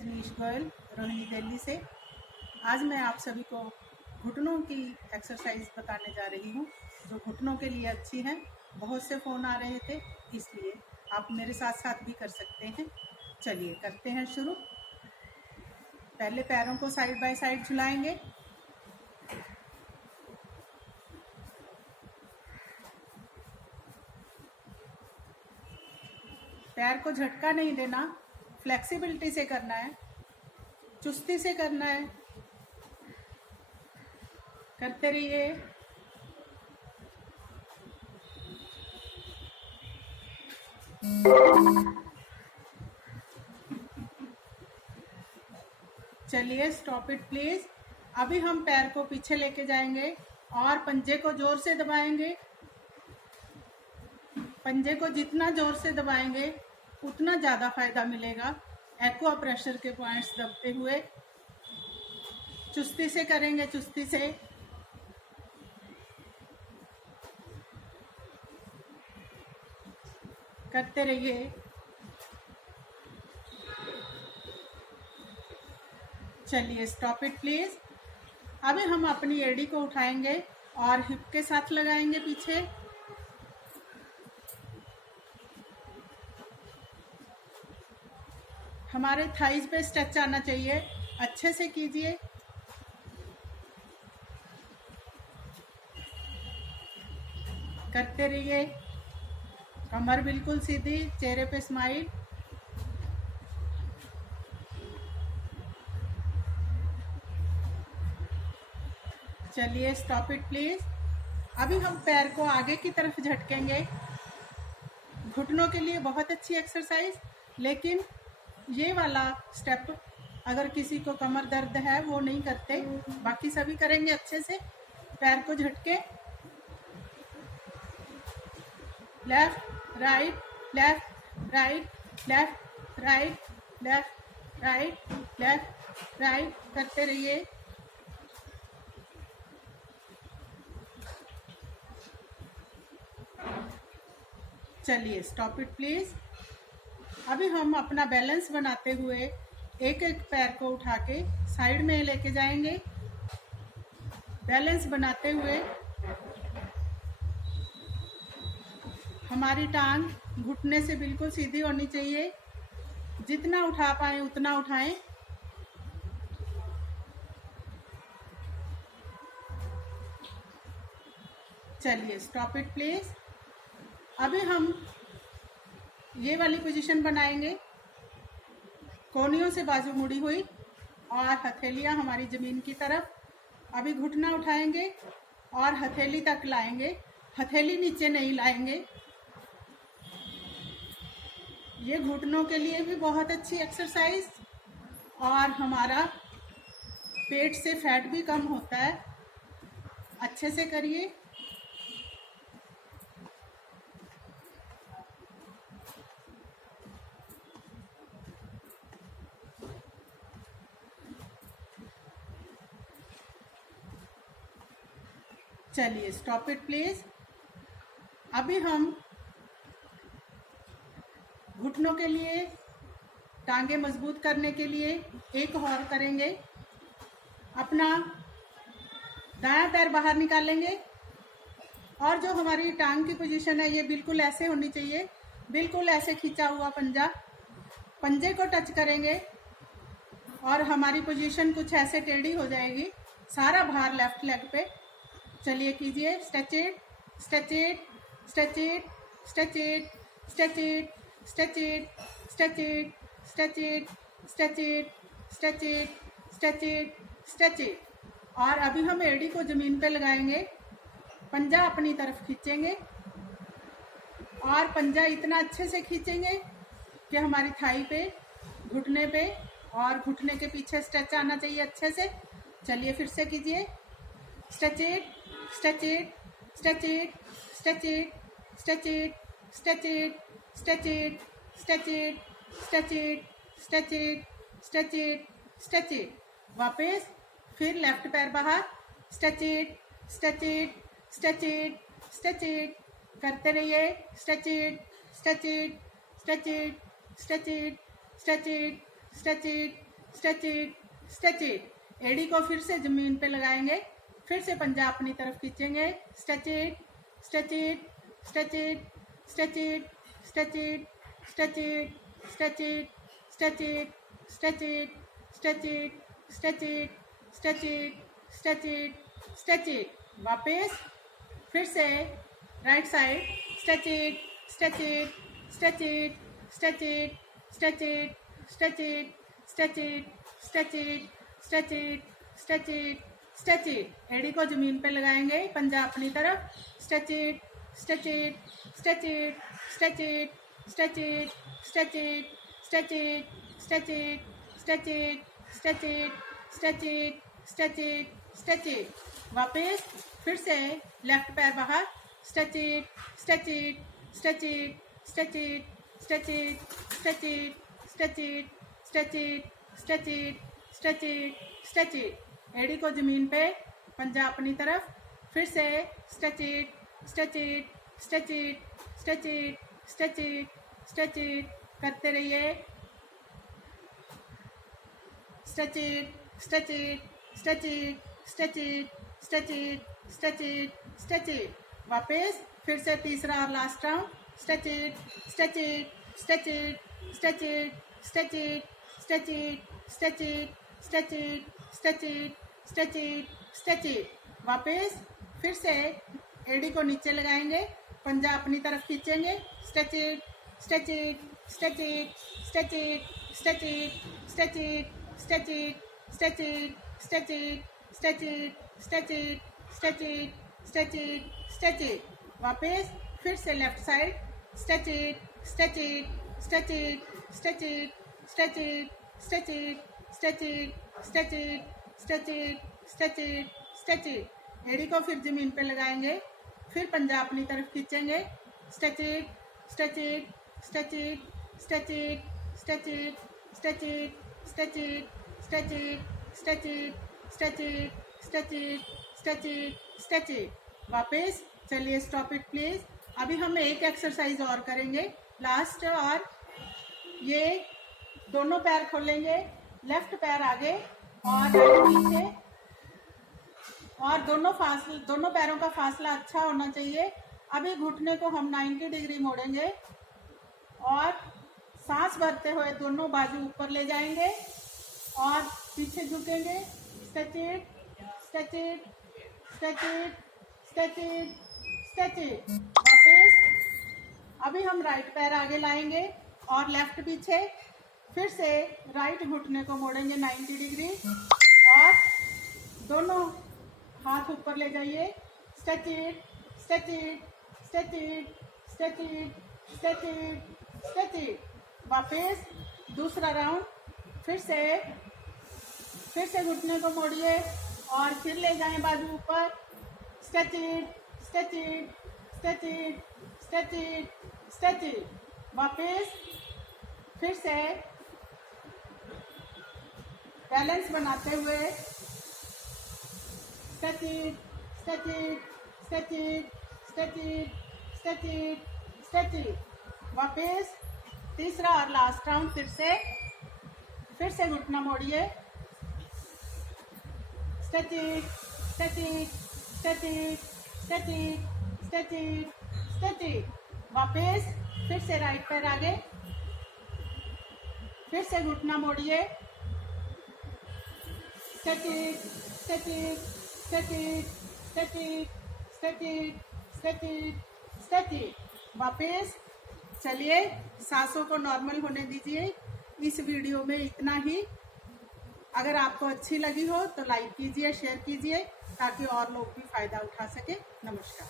मनीष गोयल, रोहिणी दिल्ली से। आज मैं आप सभी को घुटनों की एक्सरसाइज बताने जा रही हूँ जो घुटनों के लिए अच्छी हैं। बहुत से फ़ोन आ रहे थे, इसलिए आप मेरे साथ साथ भी कर सकते हैं। चलिए करते हैं शुरू। पहले पैरों को साइड बाय साइड झुलाएंगे। पैर को झटका नहीं देना, फ्लेक्सिबिलिटी से करना है, चुस्ती से करना है। करते रहिए। चलिए स्टॉप इट प्लीज। अभी हम पैर को पीछे लेके जाएंगे और पंजे को जोर से दबाएंगे। पंजे को जितना जोर से दबाएंगे उतना ज़्यादा फायदा मिलेगा। एक्वा प्रेशर के पॉइंट्स दबते हुए चुस्ती से करेंगे, चुस्ती से। करते रहिए। चलिए स्टॉप इट प्लीज। अभी हम अपनी एड़ी को उठाएंगे और हिप के साथ लगाएंगे पीछे। हमारे थाइज पे स्ट्रेच आना चाहिए। अच्छे से कीजिए। करते रहिए। कमर बिल्कुल सीधी, चेहरे पे स्माइल। चलिए स्टॉप इट प्लीज। अभी हम पैर को आगे की तरफ झटकेंगे। घुटनों के लिए बहुत अच्छी एक्सरसाइज, लेकिन ये वाला स्टेप अगर किसी को कमर दर्द है वो नहीं करते, बाकी सभी करेंगे अच्छे से। पैर को झटके, left right, left right, left right, left right, left right. करते रहिए। चलिए स्टॉप इट प्लीज। अभी हम अपना बैलेंस बनाते हुए एक एक पैर को उठा के साइड में लेके जाएंगे। बैलेंस बनाते हुए हमारी टांग घुटने से बिल्कुल सीधी होनी चाहिए। जितना उठा पाए उतना उठाएं। चलिए स्टॉप इट प्लीज। अभी हम ये वाली पोजीशन बनाएंगे। कोहनियों से बाजू मुड़ी हुई और हथेलियां हमारी जमीन की तरफ। अभी घुटना उठाएंगे और हथेली तक लाएंगे। हथेली नीचे नहीं लाएंगे। ये घुटनों के लिए भी बहुत अच्छी एक्सरसाइज और हमारा पेट से फैट भी कम होता है। अच्छे से करिए। चलिए स्टॉप इट प्लीज। अभी हम घुटनों के लिए, टांगे मजबूत करने के लिए एक और करेंगे। अपना दायां पैर बाहर निकालेंगे और जो हमारी टांग की पोजीशन है ये बिल्कुल ऐसे होनी चाहिए। बिल्कुल ऐसे खींचा हुआ पंजा, पंजे को टच करेंगे और हमारी पोजीशन कुछ ऐसे टेढ़ी हो जाएगी। सारा भार लेफ्ट लेग पे। चलिए कीजिए। Stretch it, stretch it, stretch it, stretch it, stretch it, stretch it, stretch it, stretch it, stretch it, stretch it, stretch it, stretch it. और अभी हम एड़ी को जमीन पे लगाएंगे। पंजा अपनी तरफ खींचेंगे और पंजा इतना अच्छे से खींचेंगे कि हमारी थाई पे, घुटने पे और घुटने के पीछे स्ट्रेच आना चाहिए अच्छे से। चलिए फिर से कीजिए। Stretch it, stretch it, stretch it, stretch it, stretch it, stretch it, stretch it, stretch it, stretch it, stretch it, stretch it, stretch it. वापस फिर लेफ्ट पैर बाहर। Stretch it, stretch it, stretch it, stretch it. करते रहिए। Stretch it, stretch it, stretch it, stretch it, stretch it, stretch it, stretch it, stretch it. एड़ी को फिर से जमीन पे लगाएंगे, फिर से पंजा अपनी तरफ खींचेंगे, stretch it, stretch it, stretch it, stretch it, stretch it, stretch it, stretch it, stretch it, stretch it, stretch it, stretch it, stretch it, stretch it, stretch it. वापस फिर से right side, stretch it, stretch it, stretch it, stretch it, stretch it, stretch it, stretch it, stretch it, stretch it, stretch it, stretch it. एड़ी को जमीन पे लगाएंगे, पंजा अपनी तरफ, stretch it, stretch it, stretch it, stretch it, stretch it, stretch it, stretch it, stretch it, stretch it, stretch it, stretch it, stretch it, stretch it. वापस फिर से लेफ्ट पैर बाहर, stretch it, stretch it, stretch it, stretch it, stretch it, stretch it, stretch it, stretch it, stretch it, stretch it, stretch it. एड़ी को जमीन पे, पंजा अपनी तरफ, फिर से stretch it, stretch it, stretch it, stretch it, stretch it, stretch it करते रहिए, stretch it, stretch it, stretch it, stretch it, stretch it, stretch it, stretch it. वापस फिर से तीसरा और last round, stretch it, stretch it, stretch it, stretch it, stretch it, stretch it, stretch it, stretch it, stretch it, stretch it, stretch it. वापस फिर से एड़ी को नीचे लगाएंगे, पंजा अपनी तरफ खींचेंगे, stretch it, stretch it, stretch it, stretch it, stretch it, stretch it, stretch it, stretch it, stretch it, stretch it, stretch it, stretch it, stretch it, stretch it. वापस फिर से left side, stretch it, stretch it, stretch it, stretch it, stretch it, stretch it, stretch it, stretch it, stretch it, stretch it, stretch it. एड़ी को फिर जमीन पे लगाएंगे, फिर पंजा अपनी तरफ खींचेंगे, stretch it, stretch it, stretch it, stretch it, stretch it, stretch it, stretch it, stretch it, stretch it, stretch it, stretch it, stretch it, stretch it. वापस चलिए, स्टॉप इट प्लीज। अभी हम एक एक्सरसाइज और करेंगे लास्ट, और ये दोनों पैर खोलेंगे, लेफ्ट पैर आगे और राइट पीछे, और दोनों पैरों का फासला अच्छा होना चाहिए। अभी घुटने को हम 90 डिग्री मोड़ेंगे और सांस भरते हुए दोनों बाजू ऊपर ले जाएंगे और पीछे झुकेंगे, stretch it, stretch it, stretch it, stretch it, stretch it. वापस अभी हम राइट पैर आगे लाएंगे और लेफ्ट पीछे, फिर से राइट घुटने को मोड़ेंगे 90 डिग्री और दोनों हाथ ऊपर ले जाइए, stretch it, stretch it, stretch it, stretch it, stretch it, stretch it. वापस दूसरा राउंड, फिर से घुटने को मोड़िए और फिर ले जाएं बाजू ऊपर, stretch it, stretch it, stretch it, stretch it, stretch it. वापस फिर से बैलेंस बनाते हुए, stretch it, stretch it, stretch it, stretch it, stretch it, stretch it. वापस तीसरा और लास्ट राउंड, फिर से घुटना मोड़िए, stretch it, stretch it, stretch it, stretch it, stretch it, stretch it. वापस फिर से राइट पैर आगे, फिर से घुटना मोड़िए, stretch it, stretch it, stretch it, stretch it, stretch it, stretch it, stretch it. वापस चलिए, सांसों को नॉर्मल होने दीजिए। इस वीडियो में इतना ही। अगर आपको अच्छी लगी हो तो लाइक कीजिए, शेयर कीजिए, ताकि और लोग भी फायदा उठा सके। नमस्कार।